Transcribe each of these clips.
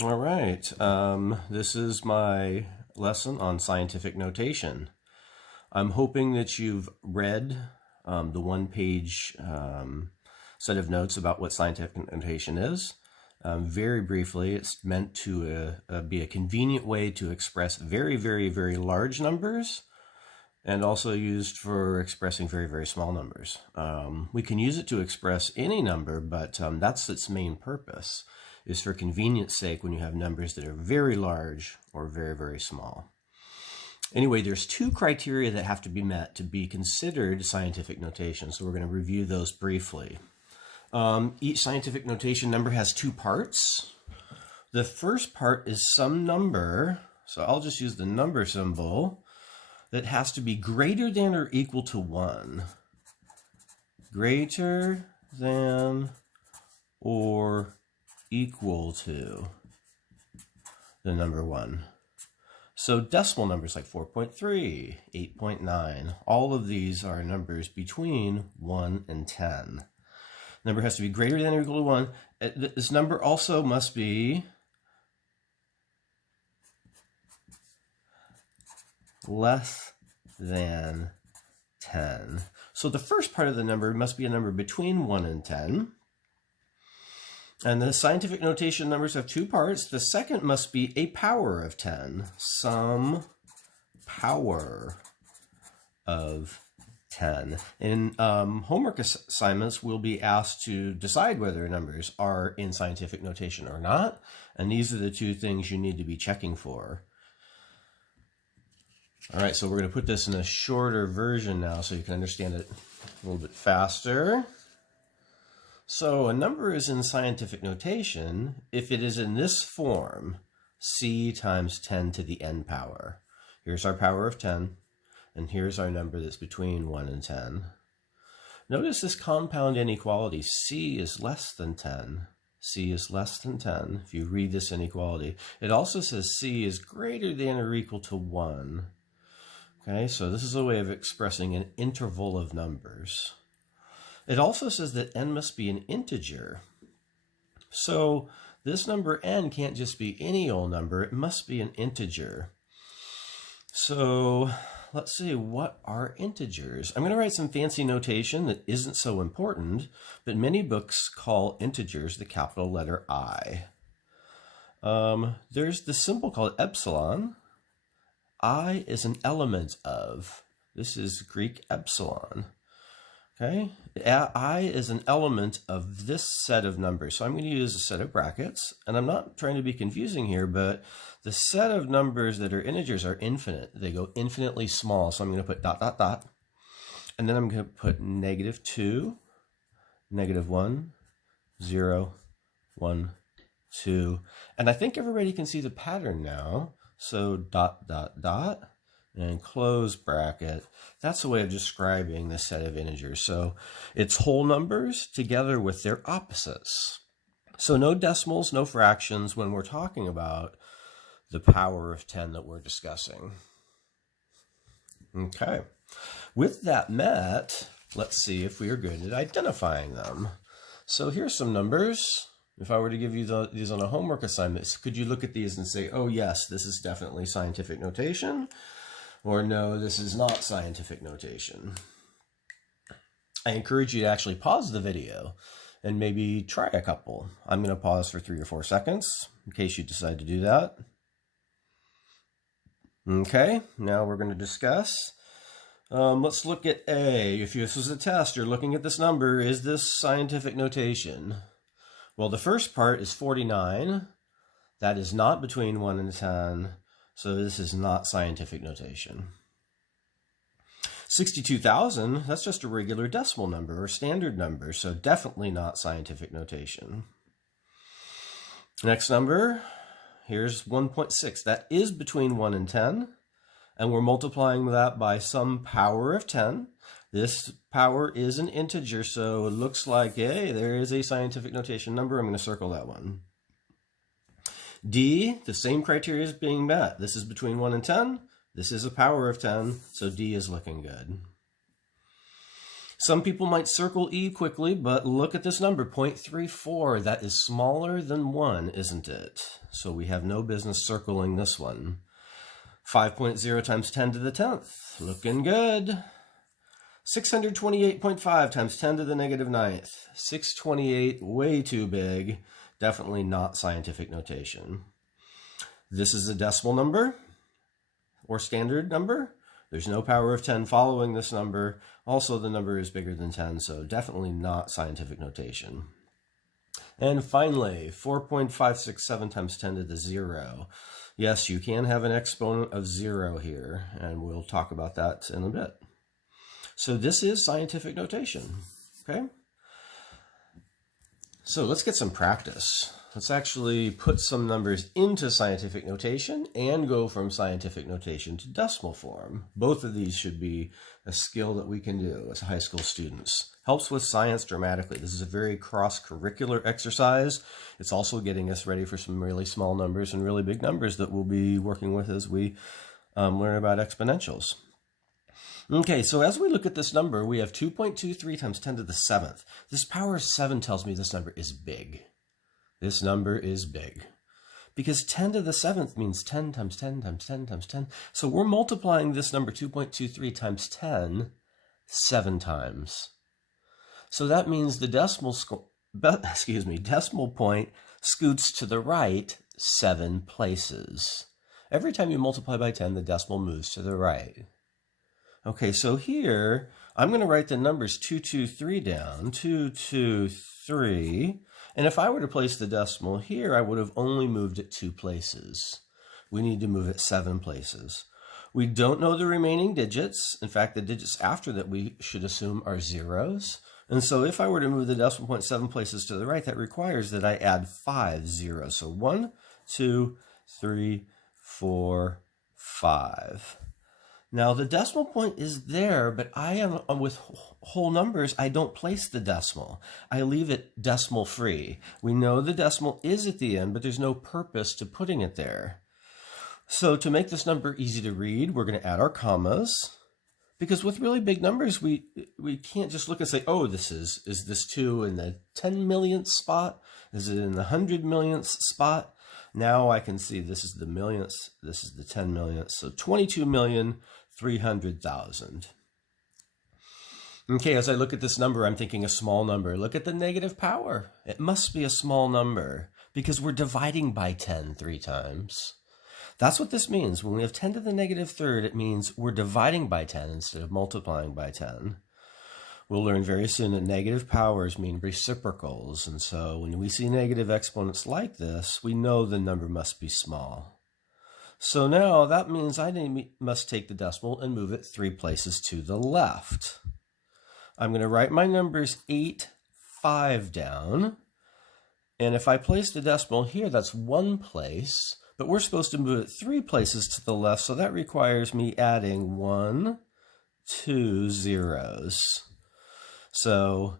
All right, this is my lesson on scientific notation. I'm hoping that you've read the one-page set of notes about what scientific notation is. Very briefly, it's meant to be a convenient way to express very, very, very large numbers, and also used for expressing very, very small numbers. We can use it to express any number, but that's its main purpose, is for convenience sake when you have numbers that are very large or very, very small. Anyway, there's two criteria that have to be met to be considered scientific notation, so we're going to review those briefly. Each scientific notation number has two parts. The first part is some number, so I'll just use the number symbol, that has to be greater than or equal to 1. Greater than or equal to the number 1. So decimal numbers like 4.3, 8.9, all of these are numbers between 1 and 10. Number has to be greater than or equal to 1. This number also must be less than 10. So the first part of the number must be a number between 1 and 10. And the scientific notation numbers have two parts. The second must be a power of 10. Some power of 10. In homework assignments, we'll be asked to decide whether numbers are in scientific notation or not. And these are the two things you need to be checking for. All right, so we're going to put this in a shorter version now so you can understand it a little bit faster. So a number is in scientific notation if it is in this form, c times 10 to the n power. Here's our power of 10, and here's our number that's between 1 and 10. Notice this compound inequality. C is less than 10. C is less than 10 if you read this inequality. It also says c is greater than or equal to 1. Okay, so this is a way of expressing an interval of numbers. It also says that n must be an integer. So this number n can't just be any old number, it must be an integer. So let's see, what are integers? I'm going to write some fancy notation that isn't so important, but many books call integers the capital letter I. There's the symbol called epsilon. I is an element of. This is Greek epsilon. Okay, I is an element of this set of numbers. So I'm going to use a set of brackets, and I'm not trying to be confusing here, but the set of numbers that are integers are infinite. They go infinitely small. So I'm going to put dot, dot, dot, and then I'm going to put -2, -1, 0, 1, 2. And I think everybody can see the pattern now. So dot, dot, dot, and close bracket. That's a way of describing the set of integers. So it's whole numbers together with their opposites. So no decimals, no fractions when we're talking about the power of 10 that we're discussing. Okay. With that met, let's see if we are good at identifying them. So here's some numbers. If I were to give you these on a homework assignment, could you look at these and say, oh yes, this is definitely scientific notation? Or no, this is not scientific notation. I encourage you to actually pause the video and maybe try a couple. I'm going to pause for 3 or 4 seconds in case you decide to do that. Okay, now we're going to discuss. Let's look at A. If this was a test, you're looking at this number. Is this scientific notation? Well, the first part is 49. That is not between 1 and 10. So this is not scientific notation. 62,000, that's just a regular decimal number or standard number, so definitely not scientific notation. Next number, here's 1.6. That is between 1 and 10, and we're multiplying that by some power of 10. This power is an integer, so it looks like, hey, there is a scientific notation number. I'm going to circle that one. D, the same criteria is being met. This is between 1 and 10. This is a power of 10, so D is looking good. Some people might circle E quickly, but look at this number, 0.34. That is smaller than 1, isn't it? So we have no business circling this one. 5.0 times 10 to the 10th. Looking good. 628.5 times 10 to the negative 9th. 628, way too big. Definitely not scientific notation. This is a decimal number or standard number. There's no power of 10 following this number. Also, the number is bigger than 10, so definitely not scientific notation. And finally, 4.567 times 10 to the 0. Yes, you can have an exponent of 0 here, and we'll talk about that in a bit. So this is scientific notation, okay? So let's get some practice. Let's actually put some numbers into scientific notation and go from scientific notation to decimal form. Both of these should be a skill that we can do as high school students. Helps with science dramatically. This is a very cross-curricular exercise. It's also getting us ready for some really small numbers and really big numbers that we'll be working with as we learn about exponentials. Okay, so as we look at this number, we have 2.23 times 10 to the 7th. This power of 7 tells me this number is big. This number is big. Because 10 to the 7th means 10 times 10 times 10 times 10. So we're multiplying this number 2.23 times 10 7 times. So that means the decimal point scoots to the right 7 places. Every time you multiply by 10, the decimal moves to the right. Okay, so here, I'm going to write the numbers 223 down, 223, and if I were to place the decimal here, I would have only moved it 2 places. We need to move it 7 places. We don't know the remaining digits. In fact, the digits after that we should assume are zeros. And so if I were to move the decimal point 7 places to the right, that requires that I add 5 zeros. So 1, 2, 3, 4, 5. Now the decimal point is there, but I am with whole numbers, I don't place the decimal. I leave it decimal free. We know the decimal is at the end, but there's no purpose to putting it there. So to make this number easy to read, we're going to add our commas. Because with really big numbers, we can't just look and say, oh, is this 2 in the 10 millionth spot? Is it in the 100 millionth spot? Now I can see this is the millionths, this is the 10 millionths, so 22,300,000. Okay, as I look at this number, I'm thinking a small number. Look at the negative power. It must be a small number because we're dividing by 10 3 times. That's what this means. When we have 10 to the negative third, it means we're dividing by 10 instead of multiplying by 10. We'll learn very soon that negative powers mean reciprocals, and so when we see negative exponents like this, we know the number must be small. So now that means I must take the decimal and move it 3 places to the left. I'm going to write my numbers 8, 5 down, and if I place the decimal here, that's 1 place, but we're supposed to move it 3 places to the left, so that requires me adding 1, 2 zeros. So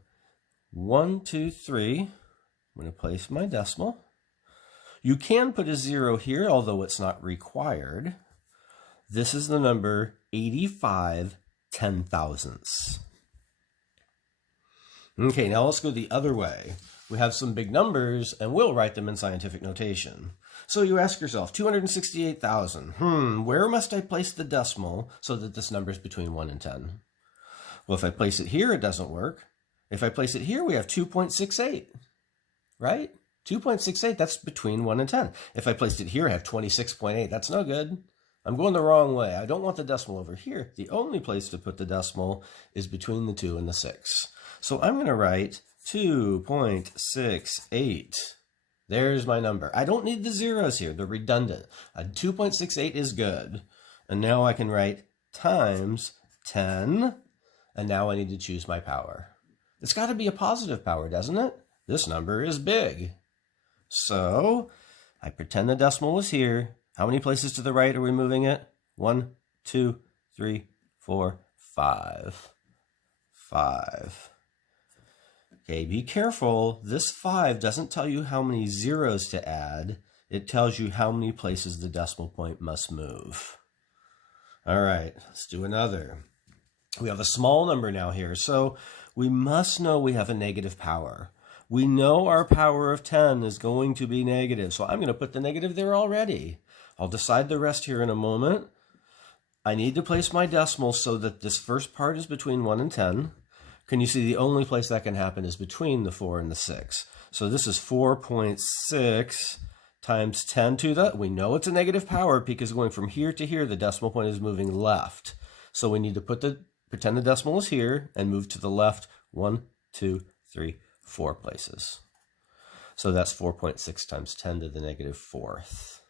1, 2, 3, I'm going to place my decimal. You can put a 0 here, although it's not required. This is the number 85 10,000ths. Okay, now let's go the other way. We have some big numbers, and we'll write them in scientific notation. So you ask yourself, 268,000. Where must I place the decimal so that this number is between 1 and 10? Well, if I place it here, it doesn't work. If I place it here, we have 2.68, right? 2.68, that's between 1 and 10. If I placed it here, I have 26.8. That's no good. I'm going the wrong way. I don't want the decimal over here. The only place to put the decimal is between the 2 and the 6. So I'm going to write 2.68. There's my number. I don't need the zeros here. They're redundant. A 2.68 is good. And now I can write times 10. And now I need to choose my power. It's got to be a positive power, doesn't it? This number is big. So I pretend the decimal was here. How many places to the right are we moving it? 1, 2, 3, 4, 5. 5. Okay, be careful. This 5 doesn't tell you how many zeros to add. It tells you how many places the decimal point must move. All right, let's do another. We have a small number now here, so we must know we have a negative power. We know our power of 10 is going to be negative, so I'm going to put the negative there already. I'll decide the rest here in a moment. I need to place my decimal so that this first part is between 1 and 10. Can you see the only place that can happen is between the 4 and the 6? So this is 4.6 times 10 to the, we know it's a negative power because going from here to here, the decimal point is moving left. So we need to pretend the decimal is here and move to the left 1, 2, 3, 4 places. So that's 4.6 times 10 to the negative 4th.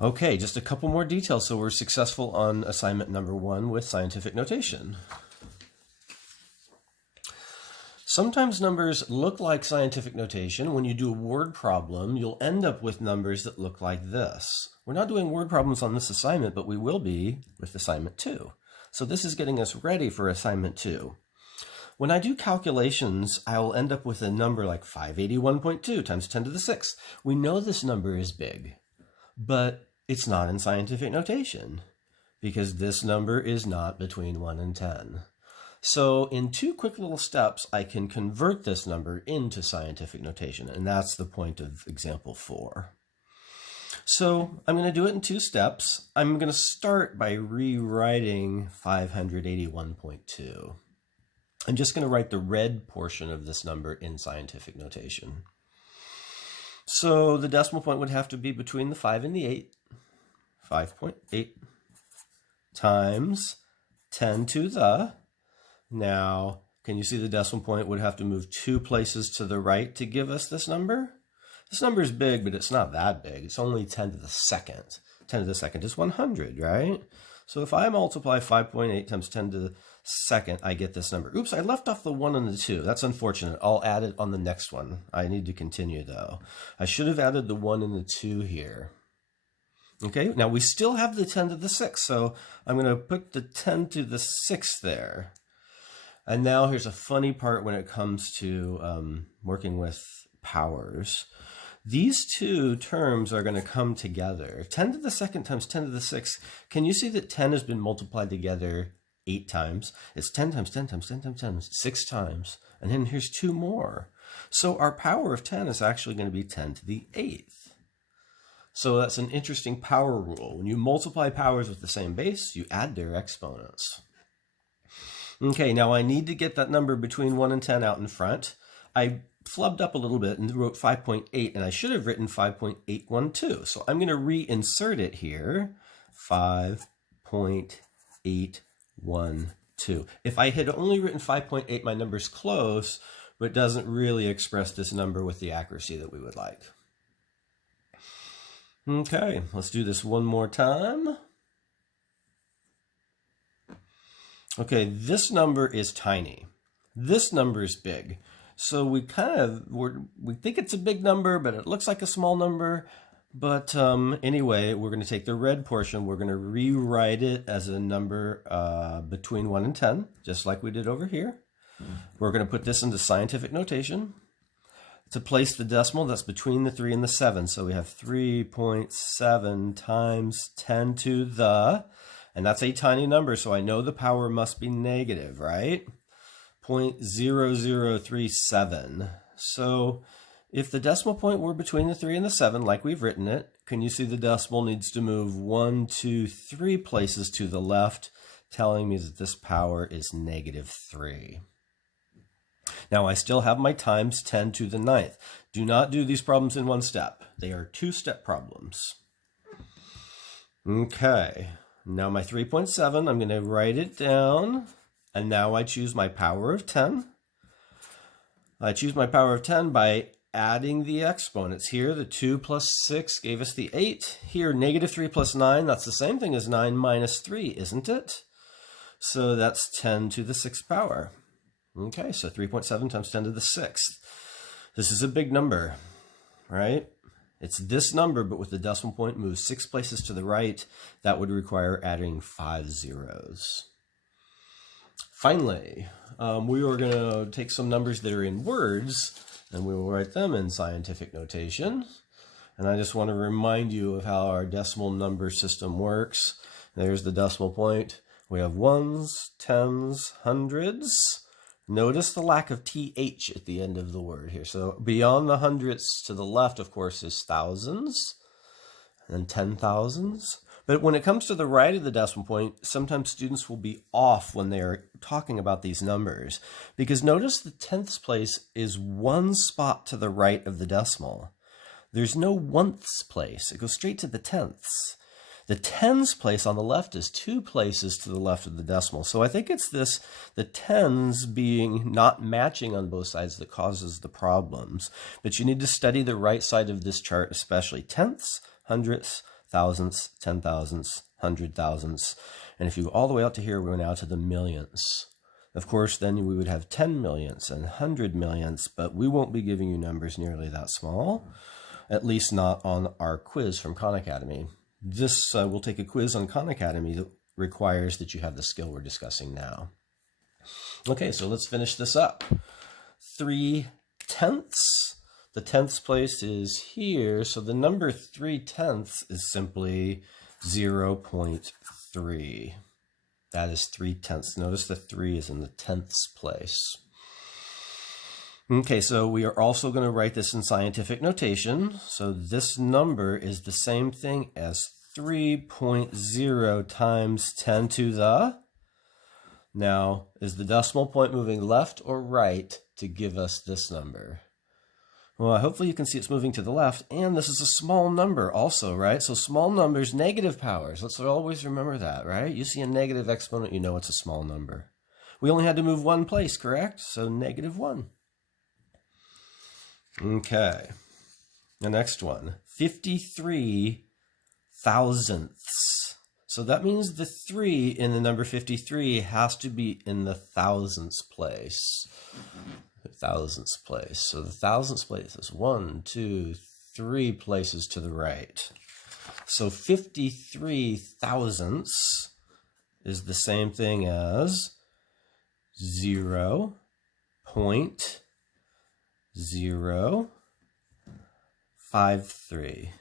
Okay, just a couple more details so we're successful on assignment number 1 with scientific notation. Sometimes numbers look like scientific notation. When you do a word problem, you'll end up with numbers that look like this. We're not doing word problems on this assignment, but we will be with assignment 2. So this is getting us ready for assignment 2. When I do calculations, I will end up with a number like 581.2 times 10 to the 6th. We know this number is big, but it's not in scientific notation because this number is not between 1 and 10. So in 2 quick little steps, I can convert this number into scientific notation, and that's the point of example 4. So I'm going to do it in 2 steps. I'm going to start by rewriting 581.2. I'm just going to write the red portion of this number in scientific notation. So the decimal point would have to be between the 5 and the 8. 5.8 times 10 to the. Now, can you see the decimal point would have to move 2 places to the right to give us this number? This number is big, but it's not that big. It's only 10 to the second. 10 to the second is 100, right? So if I multiply 5.8 times 10 to the second, I get this number. Oops, I left off the 1 and the 2. That's unfortunate. I'll add it on the next one. I need to continue, though. I should have added the 1 and the 2 here. Okay, now we still have the 10 to the 6th, so I'm going to put the 10 to the 6th there. And now here's a funny part when it comes to working with powers. These 2 terms are going to come together. 10 to the 2nd times 10 to the 6th. Can you see that 10 has been multiplied together 8 times? It's 10 times 10 times 10 times 10, 6 times. And then here's 2 more. So our power of 10 is actually going to be 10 to the 8th. So that's an interesting power rule. When you multiply powers with the same base, you add their exponents. Okay, now I need to get that number between 1 and 10 out in front. I flubbed up a little bit and wrote 5.8, and I should have written 5.812. So I'm going to reinsert it here, 5.812. If I had only written 5.8, my number's close, but doesn't really express this number with the accuracy that we would like. Okay, let's do this one more time. Okay, this number is tiny. This number is big. So we think it's a big number, but it looks like a small number. But anyway, we're going to take the red portion. We're going to rewrite it as a number between 1 and 10, just like we did over here. We're going to put this into scientific notation to place the decimal that's between the 3 and the 7. So we have 3.7 times 10 to the, and that's a tiny number, so I know the power must be negative, right? 0.0037. So if the decimal point were between the 3 and the 7, like we've written it, can you see the decimal needs to move 1, 2, 3 places to the left, telling me that this power is -3. Now I still have my times 10 to the 9th. Do not do these problems in one step. They are 2-step problems. Okay, now my 3.7, I'm going to write it down. And now I choose my power of 10. I choose my power of 10 by adding the exponents. Here, the 2 plus 6 gave us the 8. Here, -3 plus 9, that's the same thing as 9 minus 3, isn't it? So that's 10 to the 6th power. Okay, so 3.7 times 10 to the 6th. This is a big number, right? It's this number, but with the decimal point moved 6 places to the right. That would require adding 5 zeros. Finally, we are going to take some numbers that are in words, and we will write them in scientific notation. And I just want to remind you of how our decimal number system works. There's the decimal point. We have ones, tens, hundreds. Notice the lack of TH at the end of the word here. So beyond the hundreds to the left, of course, is thousands and 10,000s. But when it comes to the right of the decimal point, sometimes students will be off when they're talking about these numbers. Because notice the tenths place is one spot to the right of the decimal. There's no oneths place. It goes straight to the tenths. The tens place on the left is two places to the left of the decimal. So I think it's the tens being not matching on both sides that causes the problems. But you need to study the right side of this chart, especially tenths, hundredths, thousandths, 10,000ths, 100,000ths. And if you go all the way out to here, we're now to the millions. Of course, then we would have 10 millionths and 100 millionths, but we won't be giving you numbers nearly that small, at least not on our quiz from Khan Academy. This will take a quiz on Khan Academy that requires that you have the skill we're discussing now. Okay, so let's finish this up. 3/10. The tenths place is here, so the number 3/10 is simply 0.3. That is 3/10. Notice the 3 is in the tenths place. Okay, so we are also going to write this in scientific notation. So this number is the same thing as 3.0 times 10 to the... Now, is the decimal point moving left or right to give us this number? Well, hopefully you can see it's moving to the left, and this is a small number also, right? So small numbers, negative powers. Let's always remember that, right? You see a negative exponent, you know it's a small number. We only had to move one place, correct? So -1. Okay. The next one, 53 thousandths. So that means the 3 in the number 53 has to be in the thousandths place. Thousandths place. So the thousandths place is 1, 2, 3 places to the right. So 53 thousandths is the same thing as 0.053.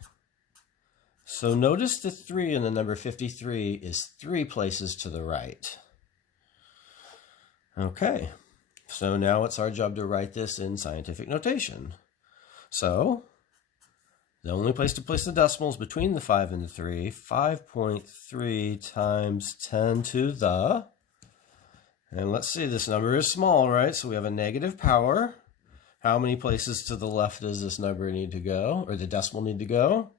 So notice the 3 in the number 53 is 3 places to the right. Okay. So now it's our job to write this in scientific notation. So the only place to place the decimals between the 5 and the 3, 5.3 times 10 to the, and let's see, this number is small, right? So we have a negative power. How many places to the left does this number need to go, or the decimal need to go?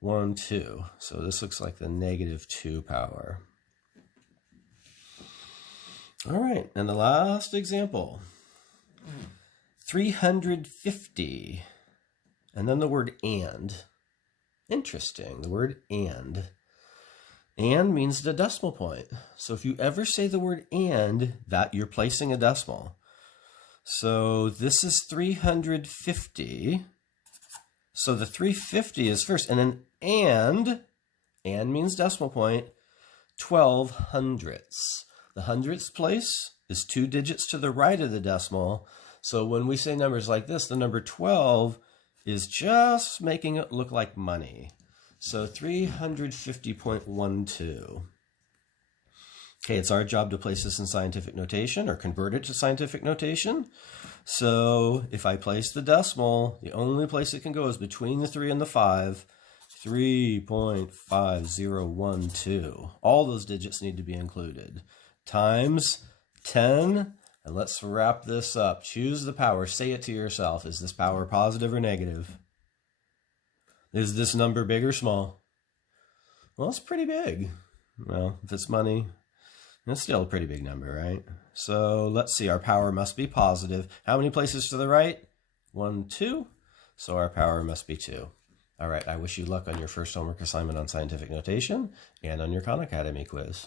1, 2. So this looks like the -2 power. All right, and the last example, 350, and then the word and. Interesting, the word and. And means the decimal point. So if you ever say the word and, that you're placing a decimal. So this is 350. So the 350 is first, and then and means decimal point, 12 hundredths. The hundredths place is 2 digits to the right of the decimal. So when we say numbers like this, the number 12 is just making it look like money. So 350.12. Okay, it's our job to place this in scientific notation or convert it to scientific notation. So if I place the decimal, the only place it can go is between the 3 and the 5. 3.5012. All those digits need to be included. Times 10, and let's wrap this up. Choose the power. Say it to yourself. Is this power positive or negative? Is this number big or small? Well, it's pretty big. Well, if it's money, it's still a pretty big number, right? So let's see. Our power must be positive. How many places to the right? 1, 2. So our power must be 2. All right. I wish you luck on your first homework assignment on scientific notation and on your Khan Academy quiz.